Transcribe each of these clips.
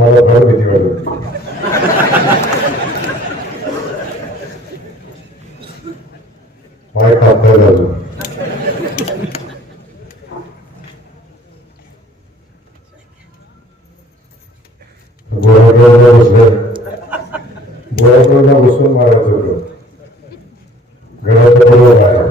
मला फार भीती वाटत पाय कापता झालं गोळाकडे बसलं गोळाकडे बसून मारत होतो घराच्या बरोबर आहे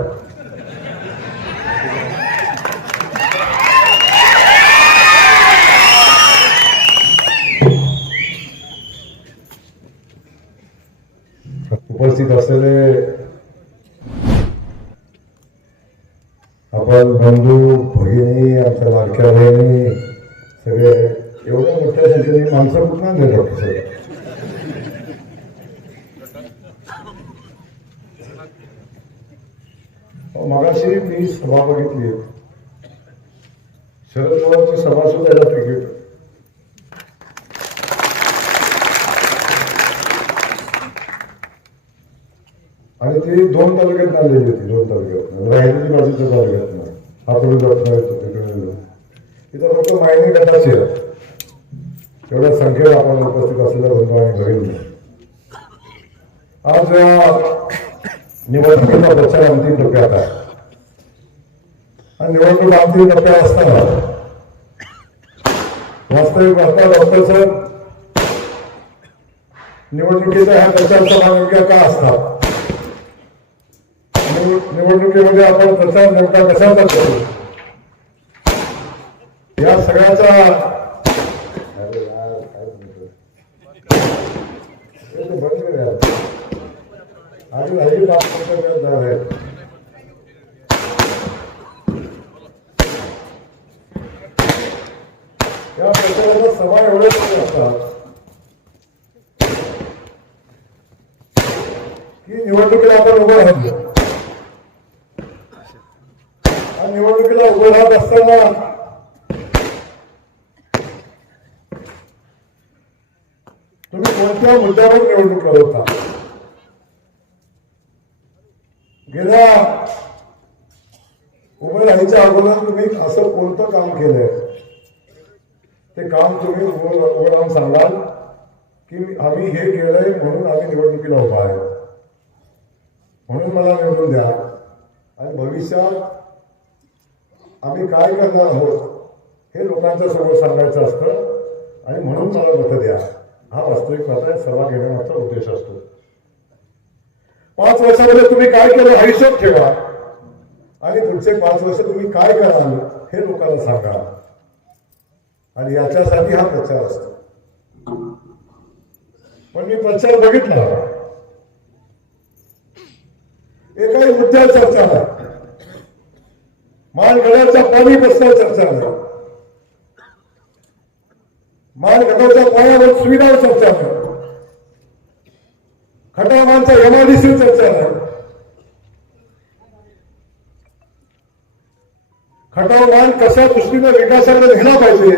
उपस्थित असलेले आपण बंधू भगिनी आमच्या लाडक्या बहिणी सगळे एवढ्या मोठ्या संख्येने माणसं कुठं आणले डॉक्टर साहेब अहो, मागाशी मी सभा बघितली आहे शरद पवारची सभा सुद्धा याला तिकीट. आणि ते दोन तालुक्यात आलेली होती दोन तालुक्यात. राहिलेली बाजूच्या तालुक्यात नाही. हातोडी डॉक्टर तिथं फक्त मायनी गटाची आहे तेवढ्या संख्येत आपण उपस्थित असलेल्या बंधू आणि भगिनी. आज या निवडणुकीचा प्रचार अंतिम टप्प्यात आहे. आणि निवडणूक अंतिम टप्प्यात असताना वास्तविक असता डॉक्टर साहेब निवडणुकीच्या ह्या प्रचार सभा का असतात निवड- निवडणुकीमध्ये आपण प्रचार नेमका कशाचा करू या सगळ्याचा अरे यार, काय म्हणतोय? हे ते बंद कर यार. आधी हल्ली पाच मिनिटं झालं आहे. या प्रचाराच्या सभा एवढ्या मोठ्या असतात की निवडणुकीला आपण उभं राहतो आणि निवडणुकीला उभं राहत असताना तुम्ही कोणत्या मुद्द्यावर निवडणूक लढवता गेल्या उभं राहायच्या अगोदर तुम्ही असं कोणतं काम केलंय ते काम तुम्ही उभं उभं राहून सांगाल की आम्ही हे केलंय म्हणून आम्ही निवडणुकीला उभा आहे म्हणून मला निवडून द्या. आणि भविष्यात आम्ही काय करणार आहोत हे लोकांच्या समोर सांगायचं असतं. आणि म्हणून मला मत द्या. हा वास्तविक मात्र सभा घेण्यामागचा उद्देश असतो. पाच वर्षामध्ये तुम्ही काय केलं हा हिशोब ठेवा. आणि पुढचे पाच वर्ष तुम्ही काय कराल हे लोकांना सांगा. आणि याच्यासाठी हा प्रचार असतो. पण मी प्रचार बघितला. हे काही मुद्द्यावर चर्चा नाही. मानगडाच्या पाणी प्रश्नावर चर्चा नाही. मानगडाच्या पाण्यावर सुविधावर चर्चा नाही. खटामांच्या एमआयडीसी चर्चा नाही. खटाव मान कशा दृष्टीने विकासाकडे नेला पाहिजे?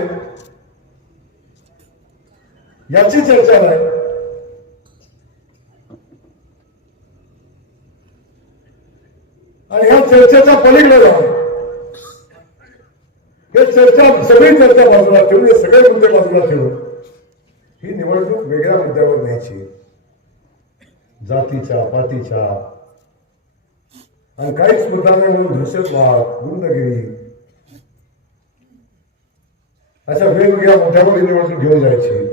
याची चर्चा नाही. आणि चर्चेच्या पलीकडे जाऊन हे चर्चा सगळी चर्चा बाजूला ठेवून हे सगळे मुद्दे बाजूला ठेवून ही निवडणूक वेगळ्या मुद्द्यावर न्यायची. जातीच्या पातीच्या. आणि काहीच मुद्दा नाही म्हणून दहशतवाद गुंडगिरी. अशा वेगवेगळ्या मोठ्या मोठी निवडणूक घेऊन जायची.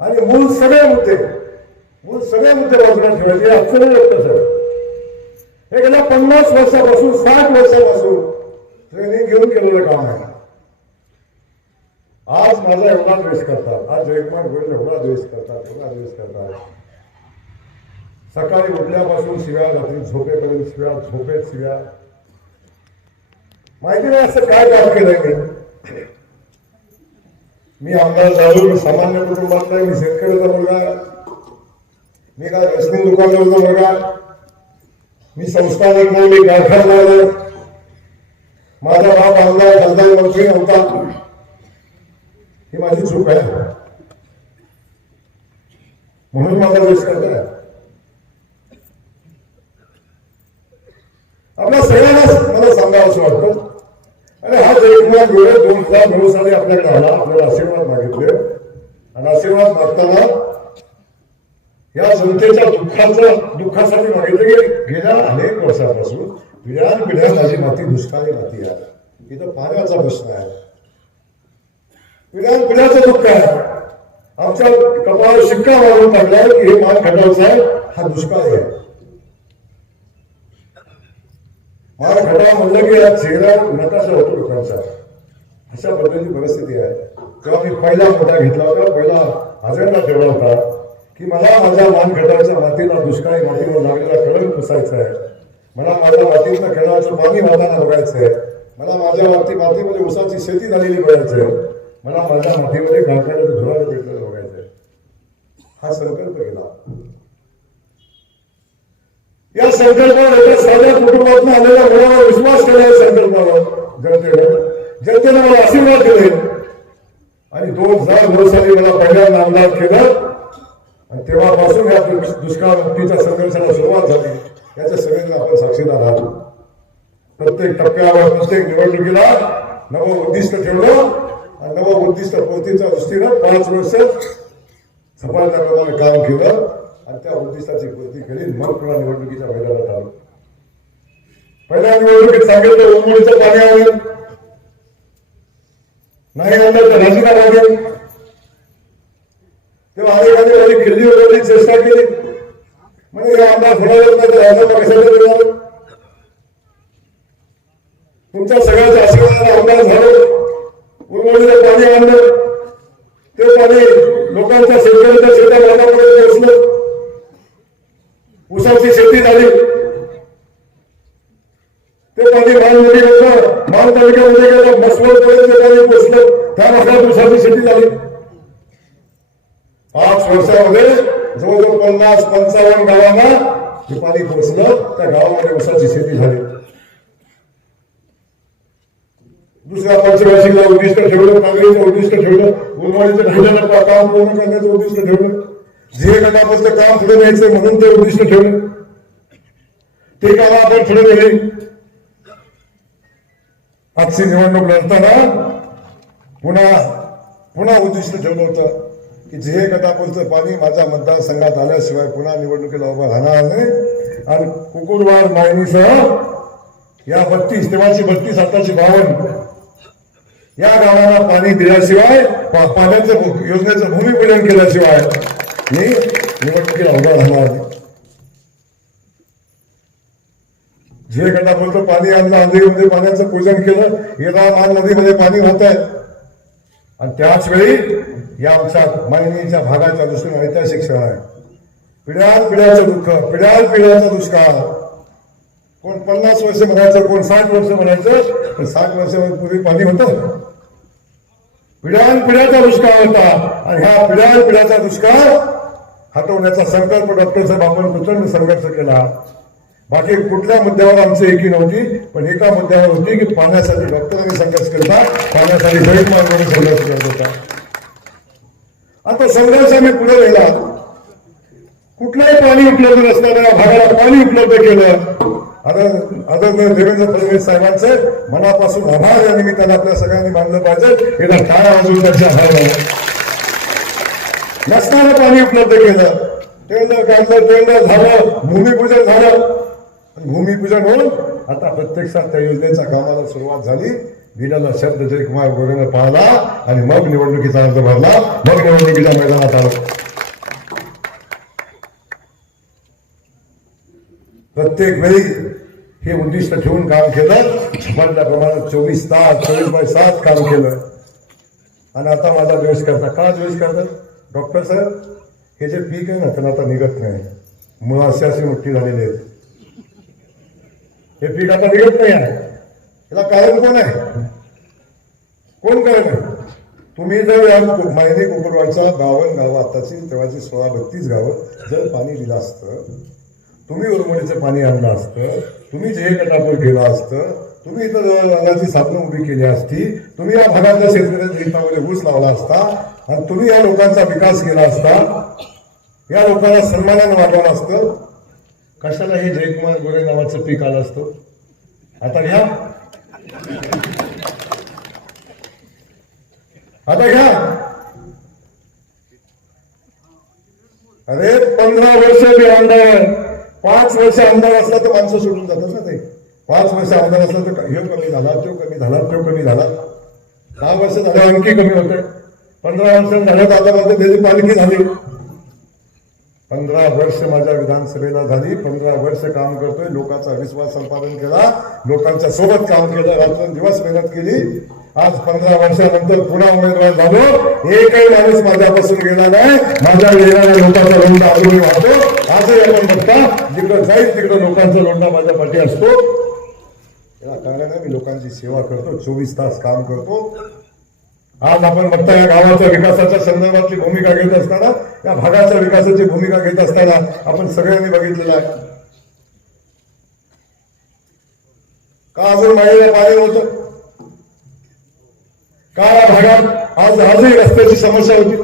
आणि मूळ सगळे मुद्दे मूळ सगळे मुद्दे बाजूला ठेवायचे आश्चर्य वाटतं सर. हे गेल्या पन्नास वर्षापासून साठ वर्षापासून ट्रेनिंग घेऊन केलेलं काम आहे. आज माझा एवढा द्वेष करतात. आज जयकुमार गोयल एवढा द्वेष करतात एवढा द्वेष करतात. सकाळी उठल्यापासून शिव्या रात्री झोपेपर्यंत शिव्या झोपेत शिव्या. माहिती नाही असं काय काम केलंय मी. मी आमदार झालो मी सामान्य कुटुंबातला मी शेतकऱ्याचा मुलगा मी काय रश्मी बरं का? मी संस्थानिक नाही मी कारखानदार आहे. माझा बाप आमदार खासदार मंत्री नव्हता. ही माझी चूक आहे. म्हणून माझा देश करताय आपल्या सगळ्यांनाच मला सांगावं असं वाटतं. आणि हा जयकुमार गोळे दोन हजार नऊ साली आपल्याकडे आला आपल्याला आशीर्वाद मागितले. आणि आशीर्वाद मागताना या जनतेच्या दुःखाचं दुःखासाठी मागितलं की गेल्या अनेक वर्षापासून विरान पिढ्या माझी माती दुष्काळी माती आहे. इथं पाण्याचा प्रश्न आहे. विरान पिढ्याचं दुःख आहे. आमच्या कपाळ शिक्का मारून टाकला की हे मान खटावचा आहे हा दुष्काळ आहे. मान खटाव म्हणलं की या चेहरा नकाशा होतो लोकांचा. अशा पद्धतीची परिस्थिती आहे. तेव्हा मी पहिला मोठा घेतला होता पहिला अजेंडा ठेवला होता की मला माझ्या मान खटावच्या मातीला दुष्काळी मातीवर लागलेला कळण पुसायचा आहे. मला माझ्या मातीतलं खेळाचं पाणी वाहताना बघायचं आहे. मला माझ्या माती मातीमध्ये ऊसाची शेती झालेली बघायचं आहे. मला माझ्या मातीमध्ये कारखान्याचं धुराला भेटलेलं बघायचं आहे. हा संकल्प केला. या संकल्पावर एका साध्या कुटुंबातून आलेल्या मुलावर विश्वास केला या संकल्पावर. जनतेने जनतेने मला आशीर्वाद दिले. आणि दोन हजार नऊ मला पहिल्यांदा आमदार केलं. आणि तेव्हापासून या दुष्काळ मुक्तीच्या संघर्षाला सुरुवात झाली. याच्या सगळ्यांना आपण साक्षीदार आहोत प्रत्येक टप्प्यावर प्रत्येक निवडणुकीला नवं उद्दिष्ट ठेवलं आणि नवं उद्दिष्ट पूर्तीच्या दृष्टीनं पाच वर्ष सफलताप्रमाणे काम केलं आणि त्या उद्दिष्टाची पूर्ती केली. मग पुन्हा निवडणुकीच्या मैदानात आलो. पहिल्या निवडणुकीत सांगितलं उन्मुळीचं पाणी आलं नाही आणलं तर राजीनामा देऊ तेव्हा अनेकांनी माझी खिल्ली वगैरे चेष्टा केली. म्हणजे हे आमदार होणारच नाही तर राजीनामा कशाला देणार तुमच्या सगळ्याच्या आशीर्वादाने आमदार झालो. उन्मुळीचं पाणी आणलं. ते पाणी लोकांच्या शेतकऱ्यांच्या शेतात भागामध्ये पोहोचलं. ऊसाची शेती झाली. ते पाणी मानमध्ये होतं. माल तालुक्यामध्ये गेलं मसलोपर्यंत पाणी पोचलं त्या भागात ऊसाची शेती झाली. पाच वर्षामध्ये जवळजवळ पन्नास पंचावन्न गावांना हे पाणी पोहोचलं. त्या गावामध्ये ऊसाची शेती झाली. दुसऱ्या पंचवार्षिकला उद्दिष्ट ठेवलं काँग्रेसचं उद्दिष्ट ठेवलं उन्हाळ्याचं राहिलेलं काम पूर्ण करण्याचं उद्दिष्ट ठेवलं. जे गटापुरतं काम पुढे न्यायचं म्हणून ते उद्दिष्ट ठेवलं. ते काम आपण पुढे नेले. आजची निवडणूक लढताना पुन्हा पुन्हा उद्दिष्ट ठेवलं होतं. की जे गटापुरतं पाणी माझ्या मतदारसंघात आल्याशिवाय पुन्हा निवडणुकीला उभं राहणार नाही. आणि कुकुरवाड मायनीसह या बत्तीस तेव्हाची बत्तीस आताची बावन्न या गावाला पाणी दिल्याशिवाय पाण्याचं योजनेचं भूमिपूजन केल्याशिवाय मी निवडणुकीला उभा राहणार नाही. जे गटापुरतं पाणी आणलं नदीमध्ये पाण्याचं पूजन केलं येणार नदीमध्ये पाणी होत आहे आणि त्याच वेळी या आमच्या मायनीच्या भागाच्या दृष्टीने ऐतिहासिक क्षण आहे. पिढ्यान पिढ्याचं दुःख पिढ्यान पिढ्याचा दुष्काळ. कोण पन्नास वर्ष म्हणायचं कोण साठ वर्ष म्हणायचं पण साठ वर्षापूर्वी म्हणजे पाणी होतं. पिढ्यान पिढ्याचा दुष्काळ होता आणि ह्या पिढ्यान पिढ्याचा दुष्काळ हटवण्याचा संकल्प डॉक्टर साहेब आपण प्रचंड संघर्ष केला. बाकी कुठल्या मुद्द्यावर आमची एकी नव्हती पण एका मुद्द्यावर होती की पाण्यासाठी डॉक्टरांनी संघर्ष करता पाण्यासाठी गरीब म्हणून संघर्ष करत होता आता संघर्ष आम्ही पुढे नेला. कुठलंही पाणी उपलब्ध नसताना भागाला पाणी उपलब्ध केलं. आदरणीय देवेंद्र फडणवीस साहेबांचे मनापासून आभार या निमित्तानं आपल्या सगळ्यांनी मानलं पाहिजे. याला टाळ्या वाजून त्यांचे आभार नसताना पाणी उपलब्ध केलं. टेंडर काढलं टेंडर झालं भूमिपूजन झालं. भूमिपूजन होऊन आता प्रत्यक्षात त्या योजनेच्या कामाला सुरुवात झाली. दिलेला शब्द जयकुमार गोरेनं पाळला आणि मग निवडणुकीचा अर्ज भरला मग निवडणुकीच्या मैदानात आलो प्रत्येक वेळी हे उद्दिष्ट ठेवून काम केलं म्हटल्याप्रमाणे चोवीस तास चोवीस बाय सात काम केलं आणि आता माझा द्वेष करता का द्वेष करतात डॉक्टर साहेब हे जे पीक आहे ना त्यांना आता निघत नाही मुळं अशी असे मोठी झालेली आहेत हे पीक आता निघत नाही आहे याला कारण कोण आहे? कोण कारण आहे? तुम्ही जर या महिने कुकुरवाडच्या बावन्न गावं आताची तेव्हाची सोळा बत्तीस गावं जर पाणी दिलं असतं तुम्ही उरमडीचं पाणी आणलं असतं तुम्ही जे कटापूर केलं असतं तुम्ही इथं रंगाची साधनं उभी केली असती तुम्ही या भागातल्या शेतकऱ्यांच्या हितामध्ये ऊस लावला असता आणि तुम्ही या लोकांचा विकास केला असता या लोकांना सन्मानानं वागवलं असतं कशाला हे जयकुमार गोरे नावाचं पीक आलं असतं? आता घ्या. आता घ्या. अरे पंधरा वर्ष मी आमदार पाच वर्ष आमदार असला तर माणसं सोडून जातात ना ते. पाच वर्ष आमदार असला तर हे कमी झाला तो कमी झाला तो कमी झाला. दहा वर्ष झाले आणखी कमी होते पंधरा वर्ष झालं तर आता माझं त्याची पालखी झाली. पंधरा वर्ष माझ्या विधानसभेला झाली. पंधरा वर्ष काम करतोय. लोकांचा विश्वास संपादन केला. लोकांच्या सोबत काम केलं. रात्रंदिवस मेहनत केली. आज पंधरा वर्षानंतर पुन्हा उमेदवार झालो. एकही माणूस माझ्यापासून गेला नाही. माझ्या येणाऱ्या लोकांचा लोंढा अजूनही वाहतो आजही आपण बघता जिकडं जाईल तिकडं लोकांचा लोंढा माझ्या पाठी असतो. या कारणाने मी लोकांची सेवा करतो. चोवीस तास काम करतो. आज आपण बघता या गावाच्या विकासाच्या संदर्भातली भूमिका घेत असताना या भागाच्या विकासाची भूमिका घेत असताना आपण सगळ्यांनी बघितलेलं आहे. का अजून माळीला पाणी नव्हतं का या भागात आज आजही रस्त्याची समस्या होती?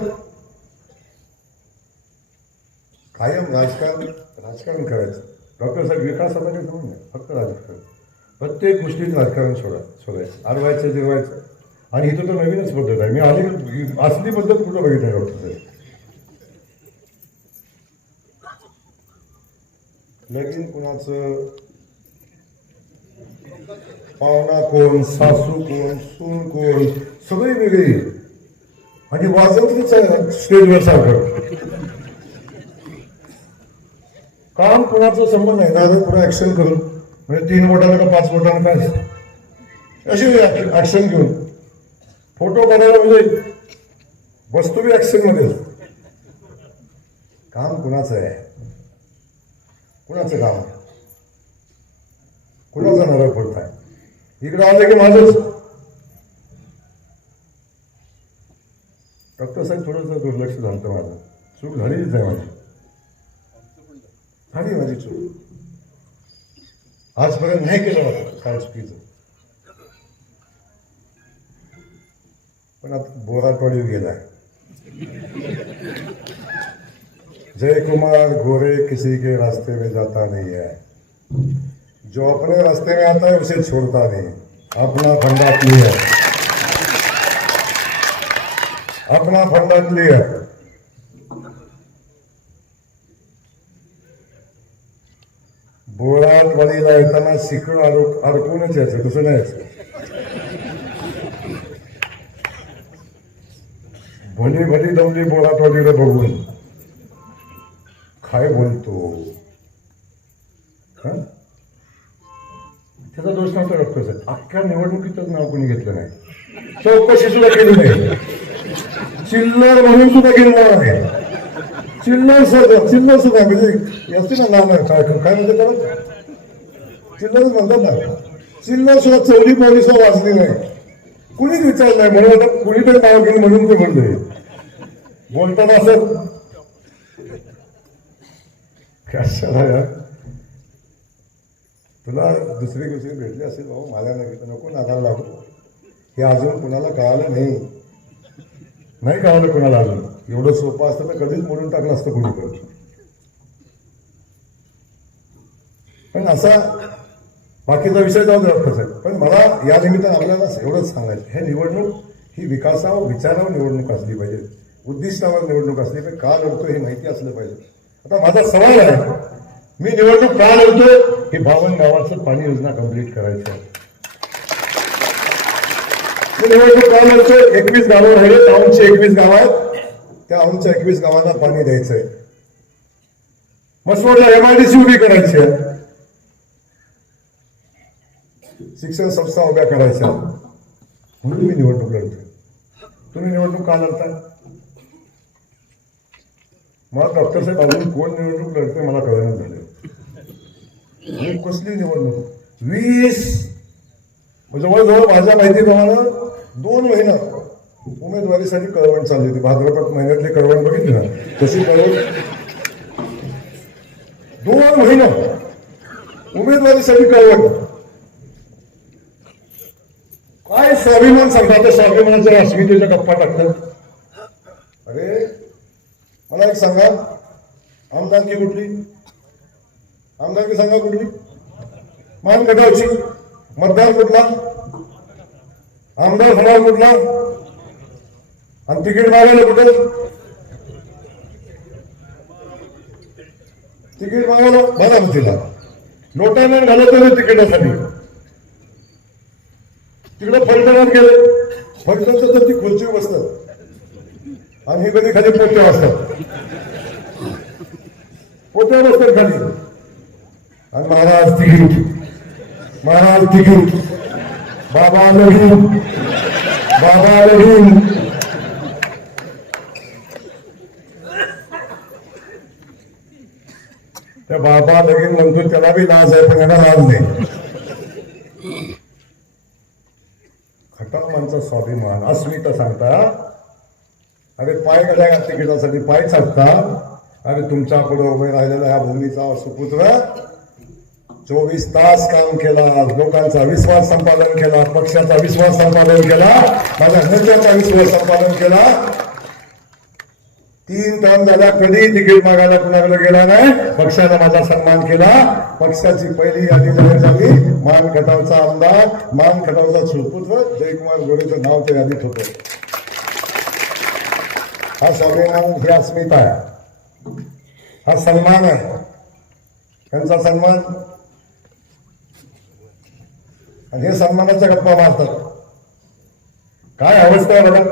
कायम राजकारण राजकारण करायचं. डॉक्टर साहेब विकासाचा काही करून नाही? फक्त राजकारण. प्रत्येक गोष्टीत राजकारण सोडा सोडायचं. आरवायचं जिरवायचं. आणि इथं तर नवीनच पद्धत आहे. मी आधी असली पद्धत कुठं बघितली डॉक्टर साहेब लगीन कुणाचं? पाहुणा कोण सासू कोण सून कोण सगळी वेगळी. आणि वाजवलीच आहे स्टेजवर सारखं. काम कुणाचा संबंध नाही. दादा पुढे ऍक्शन करून म्हणजे तीन बोटाला का पाच बोटाला काय? अशी ऍक्शन घेऊन. फोटो काढायला म्हणजे वस्तू बी ऍक्शनमध्ये काम कुणाचं आहे? कुणाचं काम? कुणाचा नारळ फोडताय इकडे आलं की माझंच. डॉक्टर साहेब थोडंसं दुर्लक्ष झालं होतं माझं. चूक झालेलीच आहे माझी. झाली माझी चूक. आजपर्यंत नाही केलं मला काय चुकीचं. पण आता बोराटवाडी गेला जय कुमार गोरे किसी के रास्ते में जाता नहीं है। जो अपने रास्ते में आता है उसे छोड़ता नहीं। अपना फंडा क्लियर। अपना फंडा क्लियर। बोराटवाडीला येताना शिकण अडक अडकूनच यायचं दुसरं नाही यायचं. भली भली दमली बोराटवाडीला बघून. काय बोलतो? त्याचा दोष नव्हता डॉक्टर साहेब अख्ख्या निवडणुकीतच नाव कोणी घेतलं नाही. चौकशी सुद्धा केली नाही. चिल्लर म्हणून सुद्धा गेलं नाही. चिल्लर सुद्धा चिल्लर सुद्धा म्हणजे असते ना नाव काय काय म्हणते त्याला? चिल्लरच म्हणतात ना. चिल्लर सुद्धा चौली पोलीस वाचली नाही. कुणीच विचारलं नाही. म्हणून आता कुणीतरी नाव घेईल म्हणून ते म्हणले बोलताना असं कशाला यार? तुला दुसरी गोष्टी भेटली असेल भाऊ माझ्या नाही नको नागायला लागू. हे अजून कुणाला कळालं नाही. नाही कळालं कुणाला अजून. एवढं सोपं असतं तर कधीच मोडून टाकलं असतं कुणी पण असा बाकीचा विषय जाऊ दे डॉक्टर साहेब. पण मला या निमित्तानं आपल्याला एवढंच सांगायचं हे निवडणूक ही विकासावर विचारावर निवडणूक असली पाहिजे. उद्दिष्टावर निवडणूक असली पाहिजे का लढतो हे माहिती असलं पाहिजे. आता माझा सवाल आहे मी निवडणूक का लढतो ही बावन गावाचं पाणी योजना कंप्लीट करायची आहे. मी निवडणूक का लढतो एकवीस गावं राहिले टाऊनचे एकवीस गावात त्या औंधच्या एकवीस गावांना पाणी द्यायचंय. मसवडला एमआयडीसी उभी करायची आहे. शिक्षण संस्था उभ्या करायच्या. म्हणून मी निवडणूक लढतो तुम्ही निवडणूक का लढताय? मला डॉक्टर साहेब अजून कोण निवडणूक लढतोय मला कळण्यात झालं कसली निवडणूक? वीस. म्हणजे जवळजवळ माझ्या माहितीप्रमाणे दोन महिना उमेदवारीसाठी कळवण चालली होती. भाद्रपद महिन्यातली कळवण बघितली ना? तशी कळवण. दोन महिना उमेदवारीसाठी कळवण. काय स्वाभिमान सांगतात त्या स्वाभिमानाच्या अस्मितेच्या गप्पा टाकतात अरे मला एक सांगा. आमदारकी कुठली? आमदारकी सांगा कुठली? मानगटावची. मतदार कुठला? आमदार होणार कुठला? आणि तिकीट मागायला कुठं? तिकीट मागायला नोटा नाही घालत होते तिकिटासाठी. तिकडे फलटणात गेले. फलटणचं तर ती खुर्ची बसतात. आणि हे कधी खाली पोट्या असतात पोट्या बसतात खाली. आणि महाराज तिकीट महाराज तिकीट बाबा लगीन बाबा लगीन त्या बाबा लगीन म्हणतो त्याला बी लाज आहे पण याला लाज नाही. खटामांचा स्वाभिमान. अस्मिता सांगता अरे पाय कशा का तिकिटासाठी पाय चालता अरे तुमच्याकडे उभे राहिलेला या भूमीचा सुपुत्र. चोवीस तास काम केला लोकांचा विश्वास संपादन केला पक्षाचा विश्वास संपादन केला माझ्या नेत्याचा विश्वास संपादन केला. तीन टर्म झाल्या कधी तिकीट मागायला कुणाकडे गेला नाही? पक्षाने माझा सन्मान केला. पक्षाची पहिली यादी जाहीर झाली. मान खटावचा आमदार मान खटावचा सुपुत्र जयकुमार गोरेचं नाव त्या यादीत होतं. हा स्वाभिमान ही अस्मिता आहे. हा सन्मान आहे. त्यांचा सन्मान. आणि हे सन्मानाच्या गप्पा मारतात. काय अवस्था आहे बघा.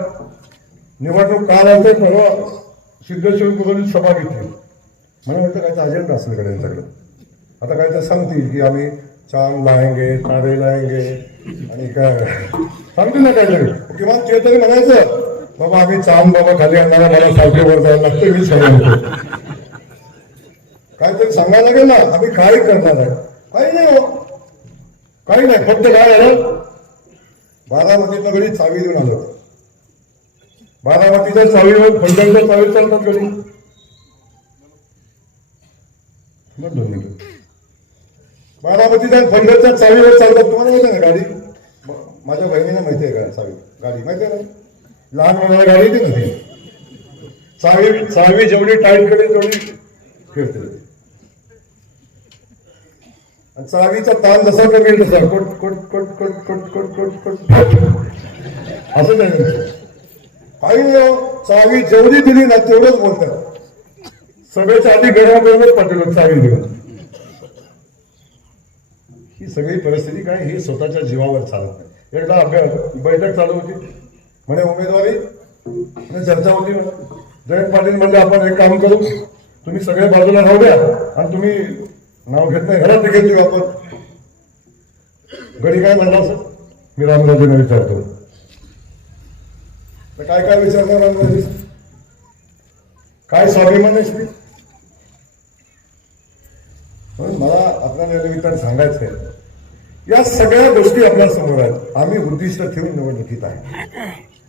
निवडणूक काल होते परवा सिद्धेश्वर कुलनी सभा घेतली. म्हणून वाटतं काय अजेंडा असेल कडे आता काय तर सांगतील की आम्ही चांद लाएंगे तारे लाएंगे आणि काय? सांगतील ना काहीतरी किंवा ते तरी म्हणायचं बाबा आम्ही चांद बाबा खाली आणणार मला सारखे वर जायला लागते मी सांगतो काहीतरी सांगायला लागेल ना आम्ही काय करणार आहे काही नाही हो. काही नाही फक्त काय झालं? बारामतीतनं घरी चावी देऊन आलो बारामतीच्या चावीवर फलटणच्या चावी चालतात घरी. मग दोन मिनिटं. चावीवर चालतात. तुम्हाला माहिती ना गाडी? माझ्या बहिणीला माहिती आहे का चावी? गाडी माहिती आहे ना लहान मुलाला गाडी येते ना ती चावी चावी जेवढी टाईटकडे तेवढी फिरते. आणि चावीचा ताण जसा कमी येईल तसा. कोट कोट कोट कोट कोट कोट कोट कोट. असं नाही. काही हो. चावी जेवढी दिली ना तेवढंच बोलतात. सभेच्या आधी घराबरोबर पाठवलं चावी दिवस ही सगळी परिस्थिती काय ही स्वतःच्या जीवावर चालत नाही. एकदा अभ्यास बैठक चालू होती. म्हणे उमेदवारी? चर्चा होती जयंत पाटील म्हणजे आपण एक काम करू. तुम्ही सगळे बाजूला राहू द्या आणि तुम्ही नाव घेत नाही घरात घेतली आपण. घरी काय म्हणला सर? मी रामराजेंना विचारतो. तर काय काय विचारणार रामराजे काय स्वाभिमान आहे मी म्हणून मला आपल्याला विचार सांगायचं आहे. या सगळ्या गोष्टी आपल्यासमोर आहेत. आम्ही उद्दिष्ट ठेवून निवडणुकीत आहे.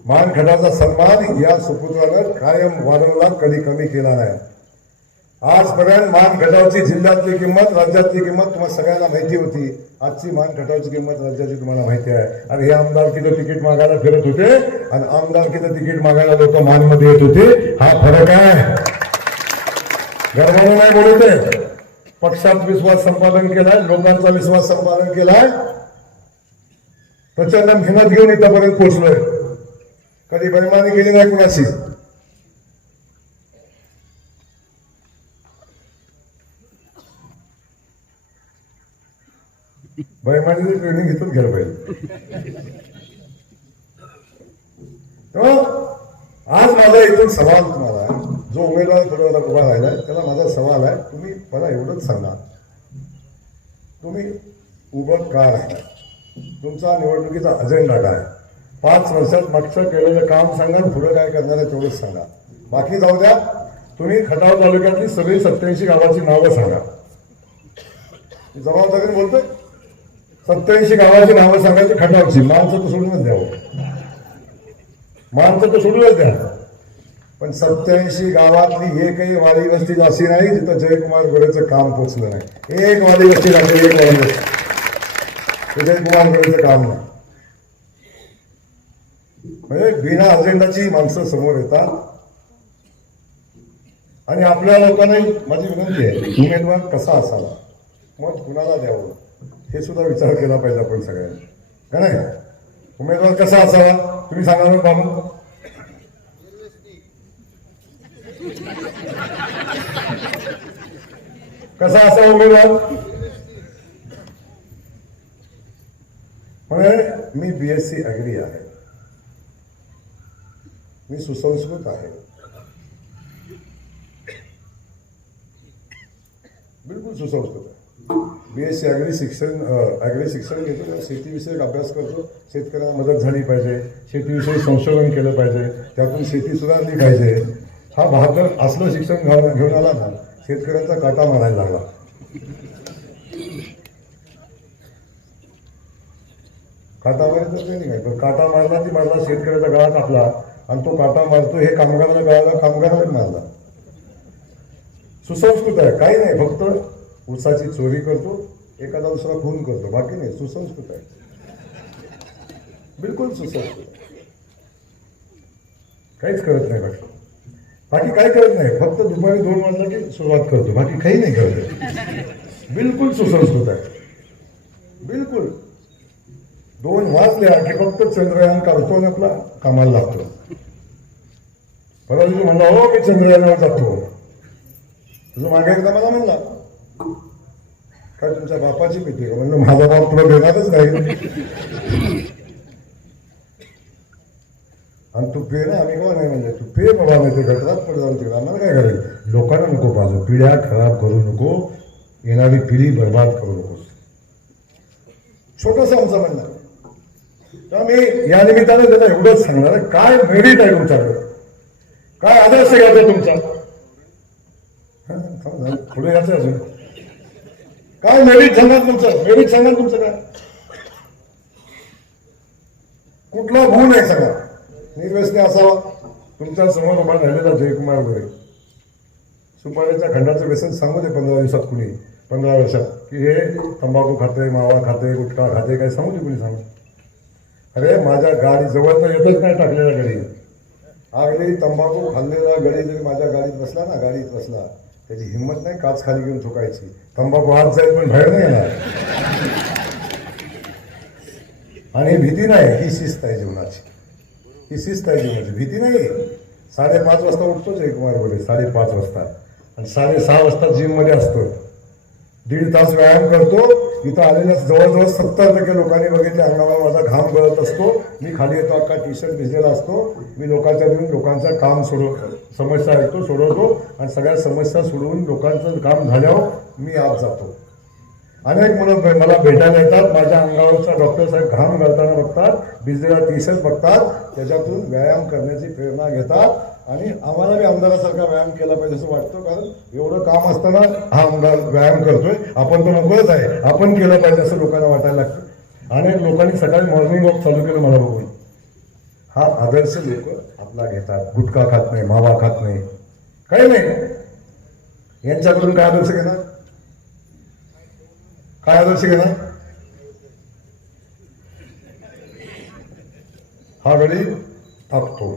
मानखटाचा सन्मान या सुपुत्रानं कायम वाढवला कधी कमी केला नाही. आजपर्यंत मान खटावची जिल्ह्यातली किंमत राज्यातली किंमत तुम्हाला सगळ्यांना माहिती होती. आजची मान खटावची किंमत राज्याची तुम्हाला माहिती आहे. आणि हे आमदारकीचं तिकीट मागायला फिरत होते आणि आमदारकीचं तिकीट मागायला लोक मानमध्ये येत होते हा फरक आहे. गर्वाने नाही बोलत आहे पक्षात विश्वास संपादन केलाय लोकांचा विश्वास संपादन केलाय. प्रचंड मेहनत घेऊन इथपर्यंत पोहोचलोय. कधी बैमानी केली नाही कुणाशी बैमानी ट्रेनिंग इथून घ्यायला पाहिजे. आज माझा इथून सवाल तुम्हाला जो उमेदवार थोडा उभा राहिला त्याला माझा सवाल आहे तुम्ही मला एवढंच सांगा. तुम्ही उभं का राहिला तुमचा निवडणुकीचा अजेंडा काय? पाच वर्षात मागचं केलेलं काम सांगा आणि पुढे काय करणार आहे तेवढंच सांगा. बाकी जाऊ द्या. तुम्ही खटाव तालुक्यातली सगळी सत्याऐंशी गावाची नावं सांगा. जबाबदारी बोलतोय. सत्याऐंशी गावाची नावं सांगायची खटावची. माणसं तर सोडूनच द्यावं. माणसं तर सोडूनच द्या. पण सत्याऐंशी गावातली एकही वाडी वस्ती अशी नाही जिथं जयकुमार गोरेचं काम पोचलं नाही. एक वाडी वस्ती लागली एक वाडी वस्ती जयकुमार गोरेचं काम नाही. म्हणजे बिना अजेंडाची माणसं समोर येतात. आणि आपल्या लोकांनाही माझी विनंती आहे उमेदवार कसा असावा? मत कुणाला द्यावं? हे सुद्धा विचार केला पाहिजे आपण सगळ्यांनी. का नाही? उमेदवार कसा असावा? तुम्ही सांगा ना बाबा. कसा असा उमेदवार? म्हणजे मी बीएससी अग्री आहे. मी सुसंस्कृत आहे. बिलकुल सुसंस्कृत आहे. बीएससी अग्री शिक्षण अग्री शिक्षण घेतो शेतीविषयक अभ्यास करतो. शेतकऱ्यांना मदत झाली पाहिजे. शेतीविषयी संशोधन केलं पाहिजे. त्यातून शेती सुधारली पाहिजे. हा बहादर असलं शिक्षण घेऊन घेऊन आला ना शेतकऱ्यांचा काटा मारायला लागला. काटा मारायचं काही नाही काय पण काटा मारला ती मारला शेतकऱ्याचा गळा कापला आणि तो काटा मारतो हे कामगाराला गळाला कामगाराला मारला. सुसंस्कृत आहे काही नाही फक्त ऊसाची चोरी करतो एखादा दुसरा खून करतो बाकी नाही सुसंस्कृत आहे. बिलकुल सुसंस्कृत काहीच करत नाही बाकी. बाकी काही करत नाही. फक्त दुपारी दोन वाजला की सुरुवात करतो. बाकी काही नाही करत. बिलकुल सुसंस्कृत आहे. बिलकुल. दोन वाजल्या की फक्त चंद्रयान काढतो आणि आपला कामाला लागतो. परत म्हणला हो मी चंद्रयानावर जातो. तुझं मागे एकदा मला म्हणला. काय तुमच्या बापाची भीती का? म्हणलं माझा बाप तुला देणारच नाही. आणि तू पे ना आम्ही का नाही म्हणजे? तू पे बाबा नाही ते गटरात पड जाऊन तिकडे आम्हाला काय करायचं? लोकांना नको पाहिजे पिढ्या खराब करू नको. येणारी पिढी बर्बाद करू नकोस छोटंसं आमचं म्हणणं. तर मी या निमित्ताने त्याला एवढंच सांगणार काय मेरिट आहे तुमच्याकडे? काय आदर्श घ्यायचा तुमचा? थोडं पुढे यायचं अजून. काय मेरिट सांगा तुमचं? मेरिट सांगा तुमचं काय? कुठला गुण आहे सगळा? निर्व्यसनी असावा. तुमच्यासमोर उभा राहिलेला जयकुमार गोरे सुपारीच्या खंडाचं व्यसन सांगू दे पंधरा दिवसात कुणी पंधरा वर्षात. की हे तंबाखू खाते मावा खाते गुटखा खाते काय सांगू दे कुणी सांगू. अरे माझ्या गाडी जवळ तर येतच नाही टाकलेला गडी अगदी तंबाखू खाल्लेला गडी जरी माझ्या गाडीत बसला ना गाडीत बसला त्याची हिंमत नाही काच खाली घेऊन ठोकायची तंबाखू आत जाईल पण बाहेर नाही येणार. आणि भीती नाही ही शिस्त आहे जीवनाची. ही शिस्त आहे जीवनाची. भीती नाही. साडेपाच वाजता उठतोच एकवारमध्ये बोले साडेपाच वाजता. आणि साडेसहा वाजता जिममध्ये असतो. दीड तास व्यायाम करतो. इथं आलेल्या जवळजवळ सत्तर टक्के लोकांनी बघितले अंगावर माझा घाम गळत असतो. मी खाली येतो अख्खा टी शर्ट भिजलेला असतो. मी लोकांच्या देऊन लोकांचं काम सोडव समस्या ऐकतो सोडवतो. आणि सगळ्या समस्या सोडवून लोकांचं काम झाल्यावर मी आत जातो. अनेक मुलं मला भेटायला येतात. माझ्या अंगावरचा डॉक्टर साहेब घाम घालताना बघतात. भिजलेला टी बघतात. त्याच्यातून व्यायाम करण्याची प्रेरणा घेतात. आणि आम्हाला बी आमदारासारखा व्यायाम केला पाहिजे असं वाटतं. कारण एवढं काम असताना हा आमदार व्यायाम करतोय. आपण तो नकोच आहे. आपण केलं पाहिजे असं लोकांना वाटायला लागतं. अनेक लोकांनी सकाळी मॉर्निंग वॉक चालू केलं मला बघून. हा आदर्श लोक आपला घेतात. गुटखा खात नाही मावा खात नाही. काही नाही. यांच्याकडून काय आदर्श घेणार? काय आदर्श घेणार हा गडी थापतो.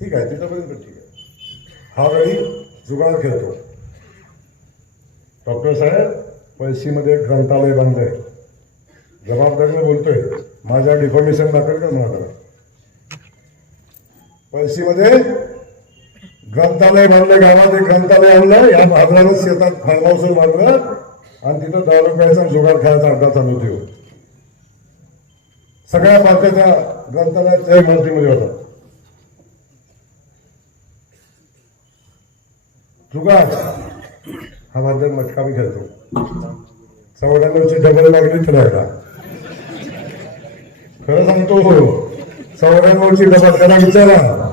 ठीक आहे तिथपर्यंत ठीक आहे. हा गडी जुगाड खेळतो. डॉक्टर साहेब पळशीमध्ये ग्रंथालय बांधलंय. जबाबदारीने बोलतोय. माझ्या डिफॉर्मेशन दाखल कर मला ग्रंथालय बांधलं गावात एक ग्रंथालय आणलं या बाजारात शेतात फार्म मारलं बांधलं आणि तिथं दहा रुपयाचा जुगार खायचा अड्डा चालू ठेव सगळ्या भारताच्या त्या ग्रंथालयाच्या इमारतीमध्ये होता. जुगार हा माझा मटका मी खेळतो. चौऱ्याण्णवची डबल लागली तुला एकदा. खरं सांगतो हो चौऱ्याण्णवची डबल त्याला विचारा.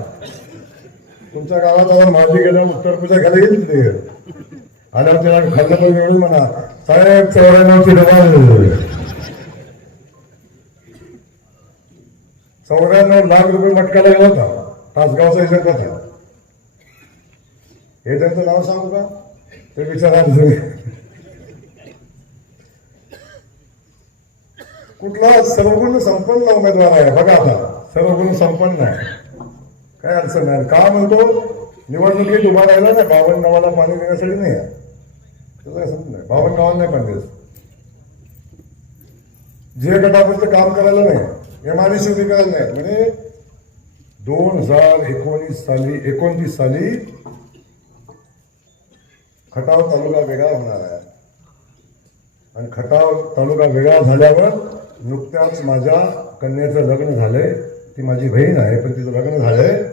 तुमच्या गावात आता माझी गेल्या उत्तर पूजा घ्यायला गेली ते आल्यावर त्याला खाल्लं पण मिळून म्हणा. साहेब चौऱ्याण्णवची डबा चौऱ्याण्णव लाख रुपये मटकाला गेला होता. तासगावचा एजंट होता. एजंटचं नाव सांगू का? ते विचारा कुठला सर्वगुण संपन्न उमेदवार आहे? बघा आता. सर्वगुण संपन्न आहे. काय अडचण नाही. का म्हणतो निवडणुकीत उभा राहिला ना बावन गावाला पाणी देण्यासाठी नाही आहे. त्याचं समजून नाही. बावन गावाला नाही पाणी द्यायचं जे गटापर्यंत काम करायला नाही एम आय सी उभी करायला नाही. म्हणजे दोन हजार एकोणीस साली एकोणतीस साली खटाव तालुका वेगळा होणार आहे. आणि खटाव तालुका वेगळा झाल्यावर नुकत्याच माझ्या कन्याचं लग्न झालंय. ती माझी बहीण आहे पण तिचं लग्न झालंय.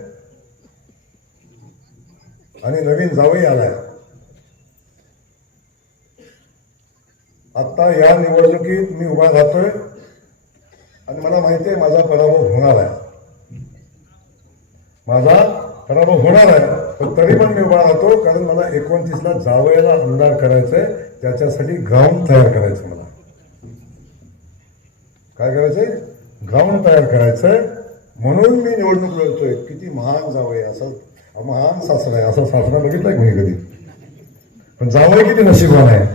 आणि नवीन जावई आलाय. आत्ता या निवडणुकीत मी उभा राहतोय आणि मला माहिती आहे माझा पराभव होणार आहे. माझा पराभव होणार आहे पण तरी पण मी उभा राहतो कारण मला एकोणतीसला जावयाला आमदार करायचंय त्याच्यासाठी ग्राउंड तयार करायचं मला. काय करायचंय? ग्राउंड तयार करायचंय म्हणून मी निवडणूक लढतोय. किती महान जावय असं महान सासरा आहे. असा सासरा बघितलाय कोणी कधी? पण जावं किती नशिबान आहे.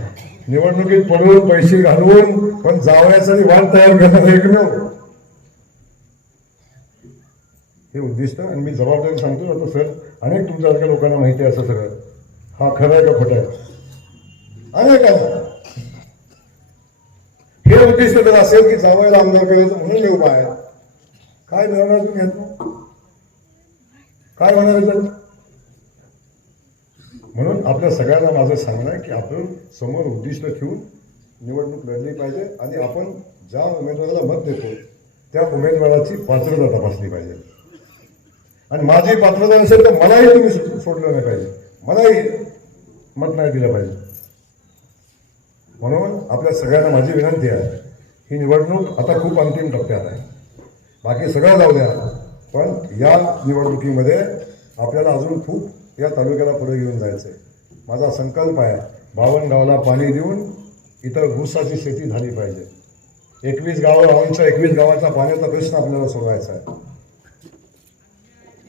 निवडणुकीत पडून पैसे घालवून पण जावयासाठी वाट तयार करण्याचं एकमेव हे उद्दिष्ट आणि मी जबाबदारी सांगतो आता सर अनेक तुमच्यासारख्या लोकांना माहिती आहे असं सगळं. हा खरं आहे का खोटं आहे? अनेकांना हे उद्दिष्ट जर असेल की जावयाला आमदार करायचं म्हणून उभा आहे. काय मिळवणार तुम्ही काय होणार रिझल्ट म्हणून आपल्या सगळ्यांना माझं सांगणं आहे की आपण समोर उद्दिष्ट ठेवून निवडणूक लढली पाहिजे आणि आपण ज्या उमेदवाराला मत देतो त्या उमेदवाराची पात्रता तपासली पाहिजे. आणि माझी पात्रता नसेल तर मलाही तुम्ही सोडलं नाही पाहिजे. मलाही मत नाही दिलं पाहिजे. म्हणून आपल्या सगळ्यांना माझी विनंती आहे ही निवडणूक आता खूप अंतिम टप्प्यात आहे. बाकी सगळं जाऊ द्या. पण या निवडणुकीमध्ये आपल्याला अजून खूप या तालुक्याला पुढे घेऊन जायचं आहे माझा संकल्प आहे बावनगावला पाणी देऊन इथं ऊसाची शेती झाली पाहिजे. एकवीस गावं आमच्या एकवीस गावाचा पाण्याचा प्रश्न आपल्याला सोडवायचा आहे.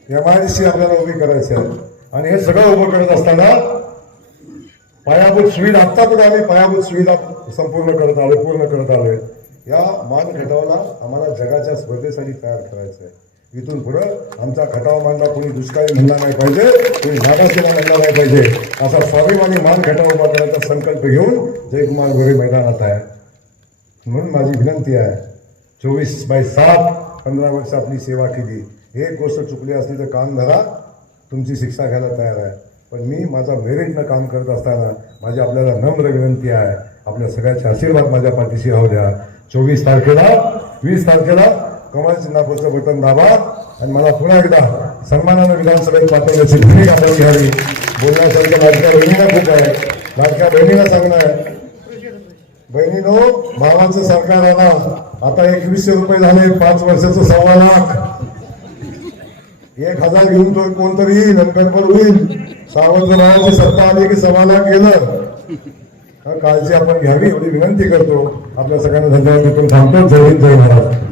एम आय डी सी आपल्याला उभी करायची आहे. आणि हे सगळं उभं करत असताना पायाभूत सुविधा आत्ता पण आम्ही पायाभूत सुविधा संपूर्ण करत आलो पूर्ण करत आलोय. या मान खटावला आम्हाला जगाच्या स्पर्धेसाठी तयार करायचं आहे इथून पुढं आमचा खटाव मांडला कोणी दुष्काळी म्हणला नाही पाहिजे कोणी नागाशिला म्हणला नाही पाहिजे. असा स्वाभिमानी मान खटाव उभा करायचा संकल्प घेऊन जयकुमार गोरे मैदानात आहे. म्हणून माझी विनंती आहे चोवीस बाय सात पंधरा वर्ष आपली सेवा केली. एक गोष्ट चुकली असली तर काम धरा तुमची शिक्षा घ्यायला तयार आहे. पण मी माझा मेरिटनं काम करत असताना माझी आपल्याला नम्र विनंती आहे. आपल्या सगळ्याचे आशीर्वाद माझ्या पाठीशी राहू द्या. चोवीस तारखेला वीस तारखेला कमळ चिन्हापुरचं बटन दाबा. आणि मला पुन्हा एकदा सन्मानानं विधानसभेत पाठवण्याची भूमिका आपण घ्यावी. बोलण्यासारख्या लाडक्या बहिणीला खूप आहे लाडक्या बहिणीला सांगणार बहिणीनो भावाचं सरकार आला आता एकवीसशे रुपये झाले पाच वर्षाचं सव्वा लाख. एक हजार घेऊन तो कोणतरी येईल आणि गडबड होईल. सावंत भावाची सत्ता आली की सव्वा लाख गेलं. काळजी आपण घ्यावी एवढी विनंती करतो. आपल्या सगळ्यांना धन्यवाद देतो. थांबतो. जय हिंद जय महाराज